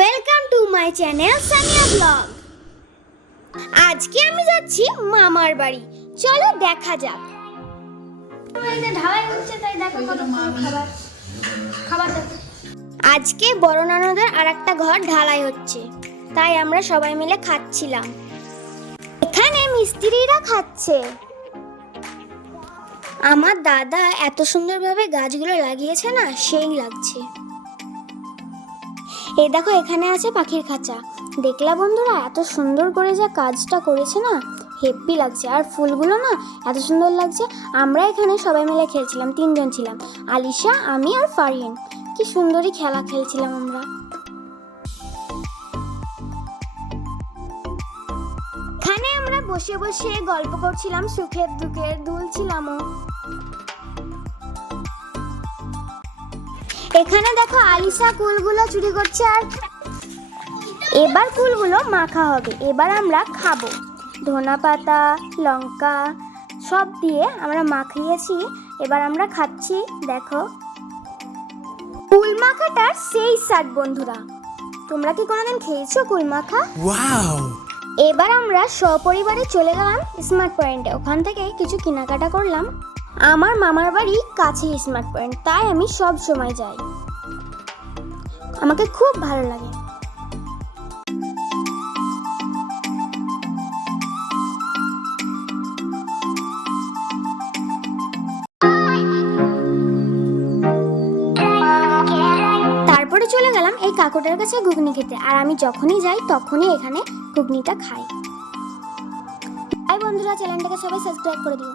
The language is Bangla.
Welcome to my channel Sania blog. আজকে আমি যাচ্ছি মামার বাড়ি, চলো দেখা যাক। ঢালাই হচ্ছে তাই দেখো কত খাবার খাবার দেখো। আজকে বড় ননদের আরেকটা ঘর ঢালাই হচ্ছে, তাই আমরা সবাই মিলে খাচ্ছিলাম। এখানে মিস্ত্রিরা খাচ্ছে। আমার দাদা এত সুন্দরভাবে গাছগুলো লাগিয়েছে না, সেই লাগছে। এই দেখো এখানে আছে পাখির খাঁচা। দেখলা বন্ধুরা, এত সুন্দর করে যা কাজটা করেছে না, হেব্বি লাগছে। আর ফুলগুলো না এত সুন্দর লাগছে। আমরা এখানে সবাই মিলে খেলছিলাম, 3 জন ছিলাম, আলিশা, আমি আর ফারহিন। কি সুন্দরই খেলা খেলছিলাম আমরা। এখানে আমরা বসে বসে গল্প করছিলাম, সুখের দুঃখের দুলছিলামও। এখানে দেখো আলিশা কুলগুলো চুরি করছে। আর এবার কুলগুলো মাখা হবে, এবার আমরা খাবো। ধনেপাতা, লঙ্কা সব দিয়ে আমরা মাখিয়েছি, এবার আমরা খাচ্ছি। দেখো কুল মাখাটার সেই স্বাদ বন্ধুরা। তোমরা কি কোনোদিন খেয়েছো কুল মাখা? ওয়াও! এবার আমরা সপরিবারে চলে গেলাম স্মার্ট পয়েন্টে। ওখান থেকে কিছু কেনাকাটা করলাম। আমার মামার বাড়ি কাছে স্মার্ট পয়েন্ট, তাই আমি সব সময় যাই। আমাকে খুব ভালো লাগে। তারপরে চলে গেলাম এই কাকুটার কাছে ঘুগনি খেতে। আর আমি যখনই যাই তখনই এখানে ঘুগনিটা খাই। তাই বন্ধুরা, চ্যানেলটাকে সবাই সাবস্ক্রাইব করে দিও।